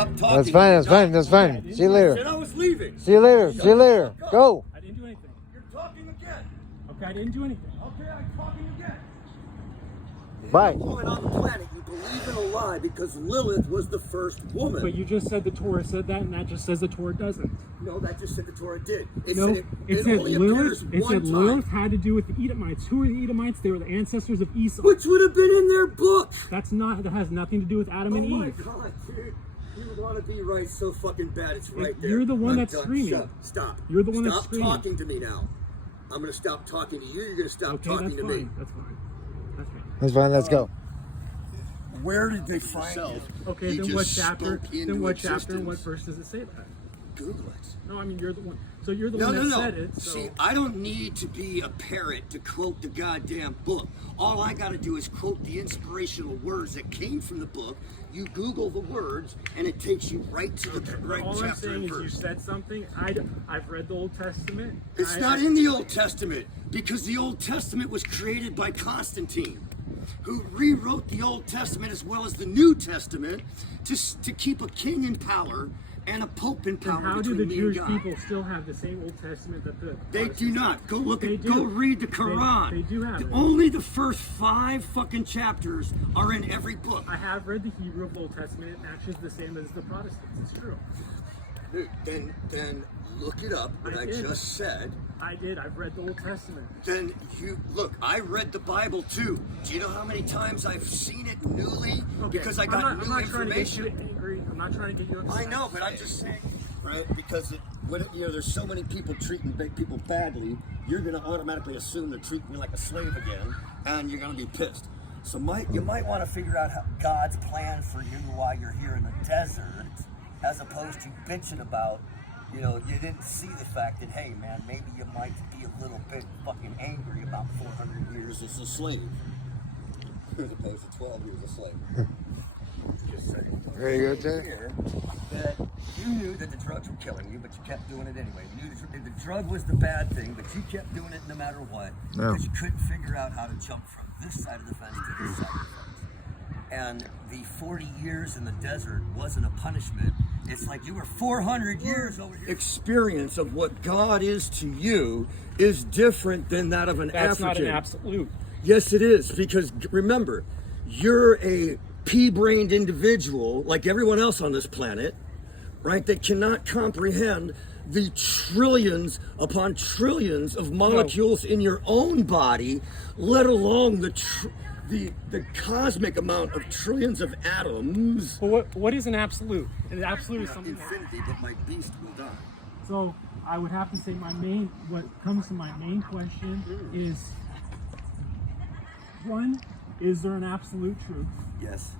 stop talking. That's fine. That's fine. That's fine. See you later. Said I was leaving. See you later. See you later. Go. I didn't do anything. You're talking again. Okay, I didn't do anything. Okay, I'm talking again. Bye. Point on the planet, you believe in a lie because Lilith was the first woman. But you just said the Torah said that, and that just says the Torah doesn't. No, that just said the Torah did. It No, said it said only Lilith. appears It one said time. Lilith had to do with the Edomites. Who are the Edomites? They were the ancestors of Esau. Which would have been in their book. That's not. That has nothing to do with Adam and Oh my Eve. God, dude. You want to be right so fucking bad. It's right there. You're the one I'm that's done. screaming. Stop. You're the one that's screaming. Stop talking to me now. I'm going to stop talking to you. You're going to stop Okay, talking that's to fine. me. That's fine. That's fine. That's fine. Let's go. Where did they find it? Okay, then what chapter? Then what chapter and what verse does it say that? Google it. No, I mean you're the one. So you're the No, one no, that no. said it. So. See, I don't need to be a parrot to quote the goddamn book. All I got to do is quote the inspirational words that came from the book. You Google the words, and it takes you right to the right All I'm chapter saying and is you verse. said something. I've read the Old Testament. It's not in the Old Testament because the Old Testament was created by Constantine, who rewrote the Old Testament as well as the New Testament to keep a king in power and a pope in power. And how do between the me and Jewish God. people still have the same Old Testament that the They do not. Go look They at. do. Go read the Quran. They do have it. Only the first 5 fucking chapters are in every book. I have read the Hebrew of the Old Testament. It matches the same as the Protestants. It's true. Dude, then look it up. What I did. just said. I did. I've read the Old Testament. Then you look. I read the Bible too. Do you know how many times I've seen it newly? Okay. Because I got I'm new not trying to get information. you angry. I'm not trying to get you upset. I know, but I'm just saying, right? Because there's so many people treating people badly, you're gonna automatically assume they're treating me like a slave again, and you're gonna be pissed. So you might want to figure out God's plan for you while you're here in the desert, as opposed to bitching about, you didn't see the fact that, hey man, maybe you might be a little bit fucking angry about 400 years as a slave, as opposed to 12 years a slave. Just saying. Very good, sir. That you knew that the drugs were killing you, but you kept doing it anyway. You knew the drug was the bad thing, but you kept doing it no matter what, because you couldn't figure out how to jump from this side of the fence to this side of the fence. And the 40 years in the desert wasn't a punishment. It's like you were 400 years over here. Experience of what God is to you is different than that of an African. That's not an absolute. Yes, it is, because remember, you're a pea-brained individual like everyone else on this planet, right, that cannot comprehend the trillions upon trillions of molecules in your own body, let alone the cosmic amount of trillions of atoms. Well, what is an absolute? An absolute is something. Infinity, but my beast will die. So I would have to say what comes to my main question is, one, is there an absolute truth? Yes.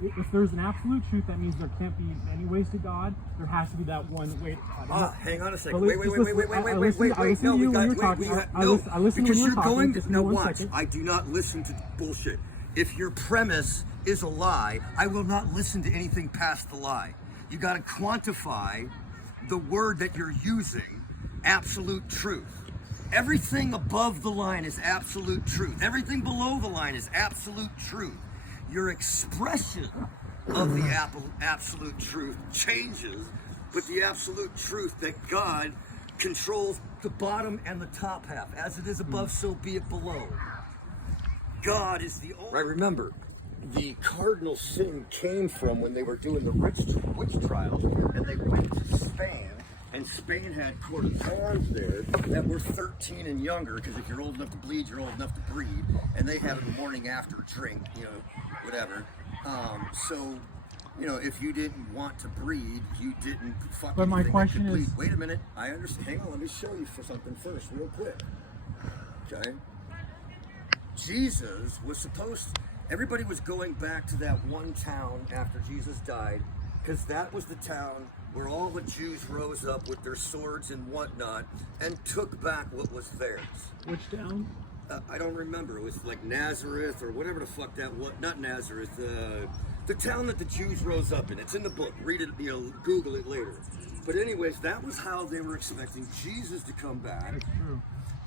If there's an absolute truth, that means there can't be many ways to God. There has to be that one way to God. Hang on a second. But Wait. No, because you're going to. Now watch. I do not listen to bullshit. If your premise is a lie, I will not listen to anything past the lie. You got to quantify the word that you're using. Absolute truth. Everything above the line is absolute truth. Everything below the line is absolute truth. Your expression of the absolute truth changes, but the absolute truth that God controls the bottom and the top half. As it is above, so be it below. God is the only... Right, remember, the cardinal sin came from when they were doing the witch trials, and they went to Spain, and Spain had courtesans there that were 13 and younger, because if you're old enough to bleed, you're old enough to breed, and they had a morning after drink, whatever. So, if you didn't want to breed, you didn't fucking. But my question is, wait a minute. I understand. Hang on. Let me show you for something first, real quick. Okay. Jesus was supposed. Everybody was going back to that one town after Jesus died, because that was the town where all the Jews rose up with their swords and whatnot and took back what was theirs. which town? I don't remember. It was like Nazareth or whatever the fuck that was. Not Nazareth. The town that the Jews rose up in. It's in the book. Read it. Google it later. But anyways, that was how they were expecting Jesus to come back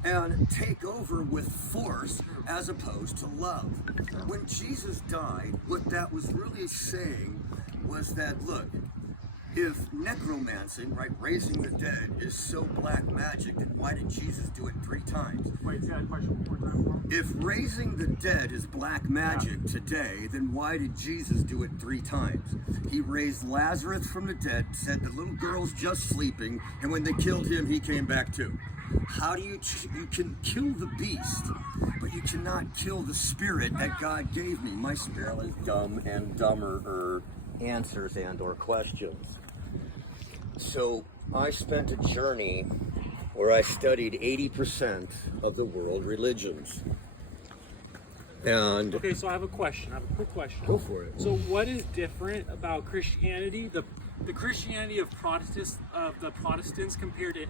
and take over with force as opposed to love. When Jesus died, what that was really saying was that, look, if necromancy, right, raising the dead, is so black magic, then why did Jesus do it 3 times? Wait, say that question one more time for me. If raising the dead is black magic today, then why did Jesus do it 3 times? He raised Lazarus from the dead, said the little girl's just sleeping, and when they killed him, he came back too. How do you can kill the beast, but you cannot kill the spirit that God gave me. My spirit is dumb and dumber answers and or questions. So I spent a journey where I studied 80% of the world religions. And Okay, so I have a question. I have a quick question. Go for it. So what is different about Christianity, the Christianity of the Protestants compared to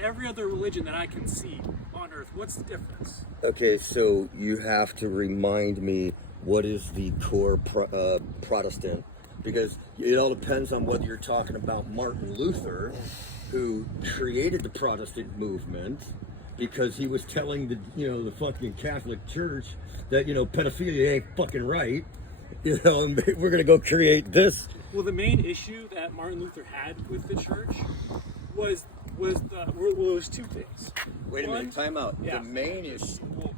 every other religion that I can see on earth? What's the difference? Okay, so you have to remind me what is the core Protestant, because it all depends on whether you're talking about Martin Luther, who created the Protestant movement because he was telling the fucking Catholic Church that pedophilia ain't fucking right, and we're gonna go create this. Well, the main issue that Martin Luther had with the church was 2 things. Wait a minute, time out. Yeah. The main issue. Well,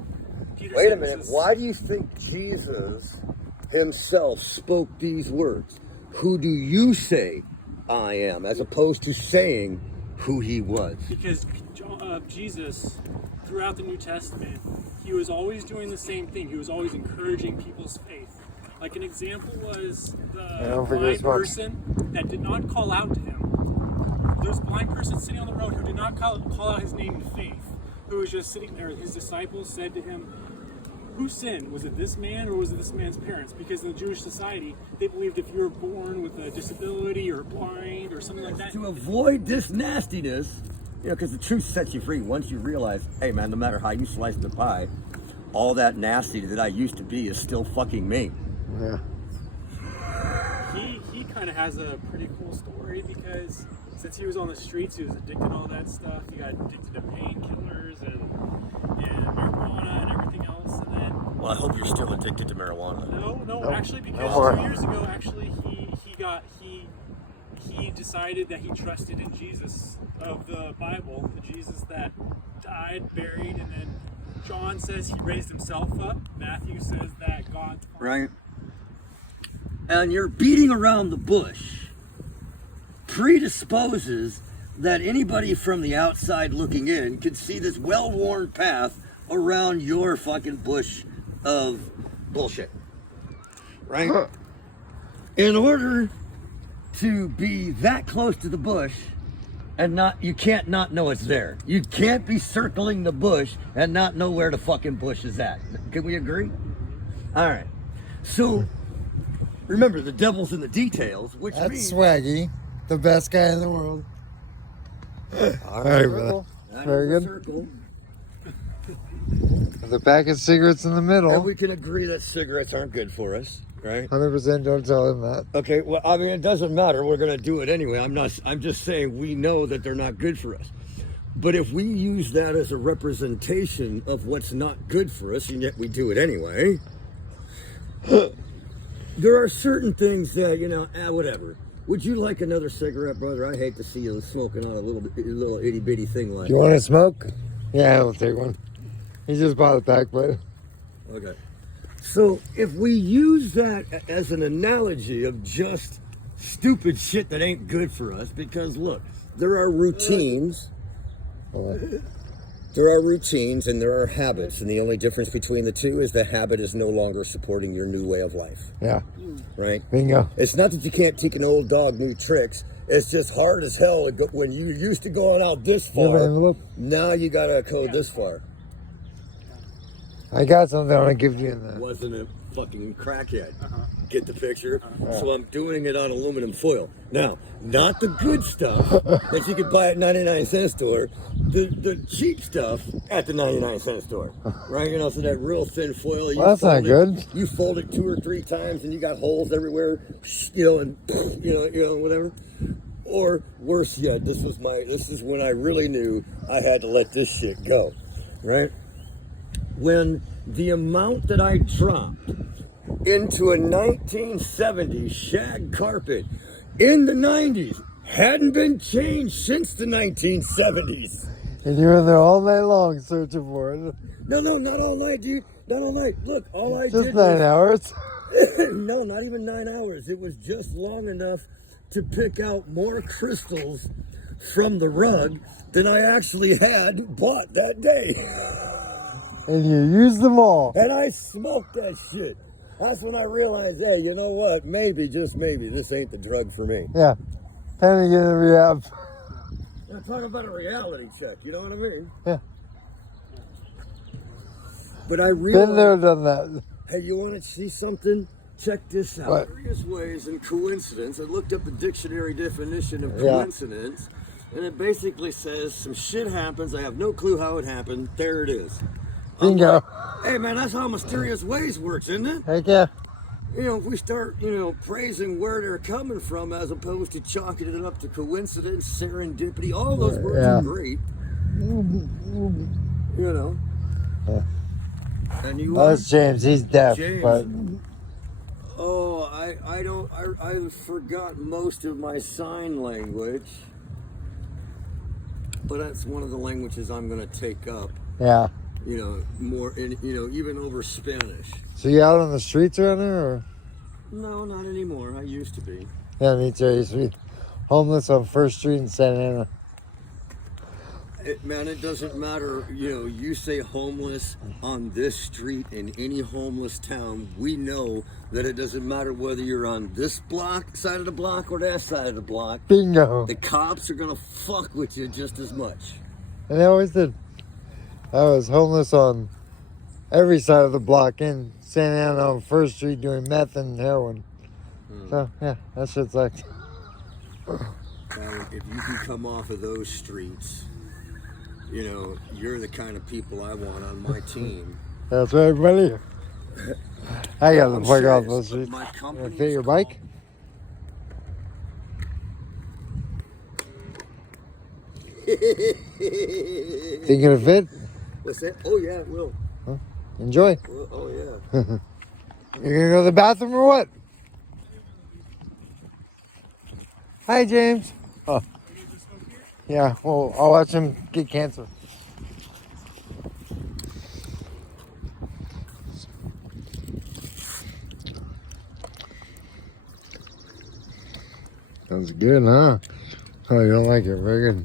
Peter Wait a said minute. this is- Why do you think Jesus himself spoke these words? Who do you say I am? As opposed to saying who he was. Because Jesus, throughout the New Testament, he was always doing the same thing. He was always encouraging people's faith. Like an example was the blind person that did not call out to him. There was a blind person sitting on the road who did not call out his name in faith, who was just sitting there. His disciples said to him, who sinned? Was it this man or was it this man's parents? Because in the Jewish society, they believed if you were born with a disability or blind or something like that. To avoid this nastiness, because the truth sets you free once you realize, hey man, no matter how you slice the pie, all that nasty that I used to be is still fucking me. Yeah. He kind of has a pretty cool story because since he was on the streets, he was addicted to all that stuff. He got addicted to painkillers and marijuana and everything else. And then, Well, I hope you're still addicted to marijuana. no, actually, because more. 2 years ago, actually, he decided that he trusted in Jesus of the Bible, the Jesus that died, buried, and then John says he raised himself up. Matthew says that God. Right? And you're beating around the bush predisposes that anybody from the outside looking in could see this well-worn path around your fucking bush of bullshit. Right? In order to be that close to the bush and you can't not know it's there. You can't be circling the bush and not know where the fucking bush is at. Can we agree? All right. So remember, the devil's in the details, which That's means Swaggy, the best guy in the world. All right, brother. Very good. Circle. The pack of cigarettes in the middle. And we can agree that cigarettes aren't good for us, right? 100% don't tell him that. Okay, well, I mean, it doesn't matter. We're going to do it anyway. I'm just saying we know that they're not good for us. But if we use that as a representation of what's not good for us, and yet we do it anyway, there are certain things that, whatever. Would you like another cigarette, brother? I hate to see you smoking on a little itty bitty thing like Do you want to smoke? Yeah, I'll take one. He just bought a pack, but Okay. So if we use that as an analogy of just stupid shit that ain't good for us, because look, there are routines. There are routines and there are habits, and the only difference between the two is the habit is no longer supporting your new way of life. yeah, Right? bingo. It's not that you can't teach an old dog new tricks. It's just hard as hell when you used to going out this You have an far. envelope? Now you gotta code this far. I got something I want to give you in there. Wasn't a fucking crackhead. Get the picture? So I'm doing it on aluminum foil. Now, not the good stuff that you could buy at 99-cent store, the cheap stuff at the 99-cent store. Right? So that real thin foil. Well, that's not good. You fold it 2 or 3 times and you got holes everywhere, and whatever. Or worse yet, this is when I really knew I had to let this shit go. Right? When the amount that I dropped into a 1970 shag carpet in the 90s. Hadn't been changed since the 1970s. And you were there all night long searching for it. No, not all night, dude. Not all night. Look, all I Just did 9 was... hours. No, not even 9 hours. It was just long enough to pick out more crystals from the rug than I actually had bought that day. And you used them all. And I smoked that shit. That's when I realized, hey, you know what? Maybe, just maybe, this ain't the drug for me. Yeah. Time to get in rehab. I'm talking about a reality check, you know what I mean? Yeah. But I realized... Been there, done that. Hey, you want to see something? Check this out. What? Various ways in coincidence. I looked up the dictionary definition of coincidence, and it basically says some shit happens. I have no clue how it happened. There it is. Bingo. Hey, man, that's how mysterious ways works, isn't it? Heck yeah. You know, if we start, you know, praising where they're coming from as opposed to chalking it up to coincidence, serendipity, all those words are great. You know. Yeah. And you That's James. He's deaf, James. but Oh, I forgot most of my sign language, but that's one of the languages I'm going to take up. yeah. You know, more in, you know, even over Spanish. So you out on the streets around there, or? No, not anymore. I used to be. Yeah, me too. I used to be homeless on First Street in Santa Ana. Man, it doesn't matter. You know, you say homeless on this street in any homeless town, we know that it doesn't matter whether you're on this block, side of the block, or that side of the block. Bingo. The cops are gonna fuck with you just as much. And they always did. I was homeless on every side of the block in Santa Ana on First Street doing meth and heroin. So, yeah, that shit's like... If you can come off of those streets, you know, you're the kind of people I want on my team. That's right, buddy. I got to I'm plug off serious, those but streets. my company's Fit your bike? Think it'll fit? What's that? Oh yeah, it will. Enjoy. Well, oh yeah. You're gonna go to the bathroom or what? Hi, James. Oh. Yeah, well, I'll watch him get cancer. Sounds good, huh? Oh, you don't like it? Very good.